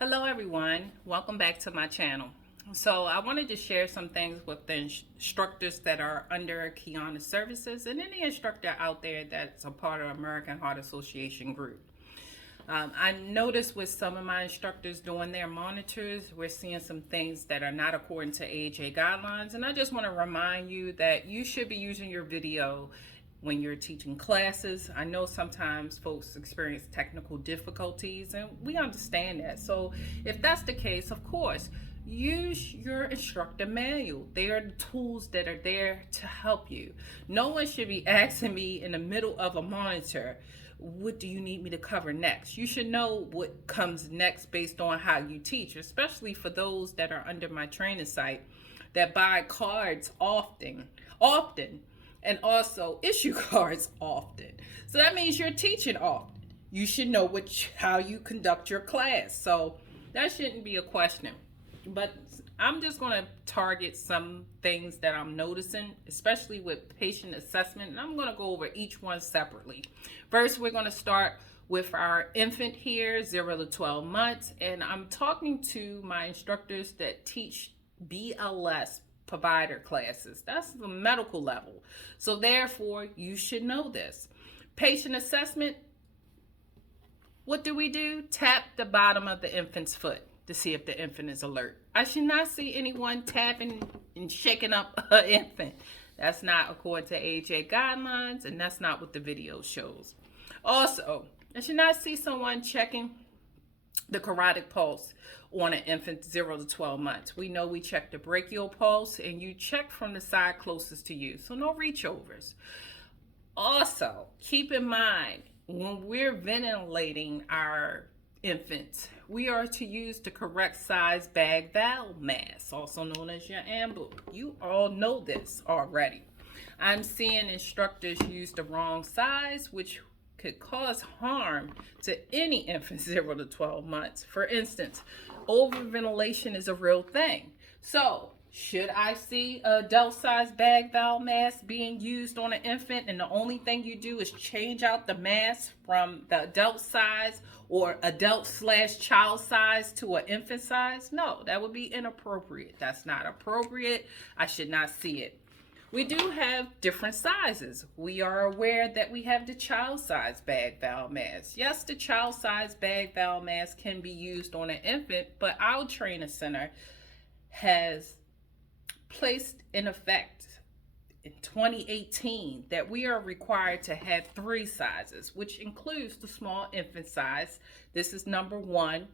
Hello everyone, welcome back to my channel. So I wanted to share some things with the instructors that are under Kiana Services and any instructor out there that's a part of American Heart Association group. I noticed with some of my instructors doing their monitors, we're seeing some things that are not according to AHA guidelines. And I just want to remind you that you should be using your video when you're teaching classes. I know sometimes folks experience technical difficulties, and we understand that. So if that's the case, of course, use your instructor manual. They are the tools that are there to help you. No one should be asking me in the middle of a monitor, what do you need me to cover next? You should know what comes next based on how you teach, especially for those that are under my training site that buy cards often, and also issue cards often. So that means you're teaching often. You should know how you conduct your class. So that shouldn't be a question. But I'm just going to target some things that I'm noticing, especially with patient assessment, and I'm going to go over each one separately. First, we're going to start with our infant here, 0 to 12 months, and I'm talking to my instructors that teach BLS provider classes. That's the medical level. So therefore, you should know this. Patient assessment, what do? Tap the bottom of the infant's foot to see if the infant is alert. I should not see anyone tapping and shaking up an infant. That's not according to AHA guidelines, and that's not what the video shows. Also, I should not see someone checking the carotid pulse on an infant 0 to 12 months. We know we check the brachial pulse, and you check from the side closest to you, so no reach overs. Also, keep in mind, when we're ventilating our infants, we are to use the correct size bag valve mask, also known as your ambu. You all know this already. I'm seeing instructors use the wrong size, which could cause harm to any infant 0 to 12 months. For instance, overventilation is a real thing. So, should I see an adult size bag valve mask being used on an infant, and the only thing you do is change out the mask from the adult size or adult/child size to an infant size? No, that would be inappropriate. That's not appropriate. I should not see it. We do have different sizes. We are aware that we have the child size bag valve mask. Yes, the child size bag valve mask can be used on an infant, but our trainer center has placed in effect in 2018 that we are required to have 3 sizes, which includes the small infant size. This is number 1.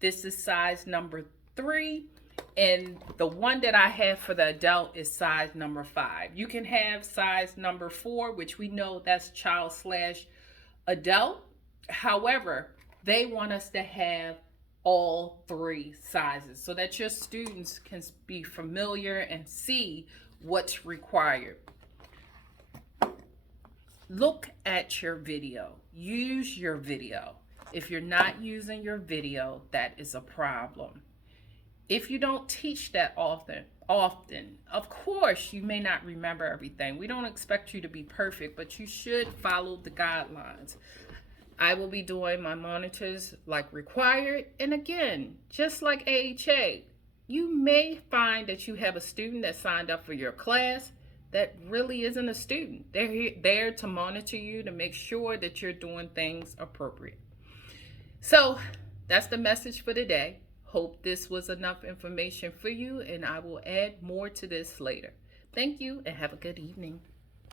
This is size number 3. And the one that I have for the adult is size number 5. You can have size number 4, which we know that's child/adult. However, they want us to have all 3 sizes so that your students can be familiar and see what's required. Look at your video. Use your video. If you're not using your video, that is a problem. If you don't teach that often, of course, you may not remember everything. We don't expect you to be perfect, but you should follow the guidelines. I will be doing my monitors like required. And again, just like AHA, you may find that you have a student that signed up for your class that really isn't a student. They're there to monitor you to make sure that you're doing things appropriate. So that's the message for today. Hope this was enough information for you, and I will add more to this later. Thank you and have a good evening.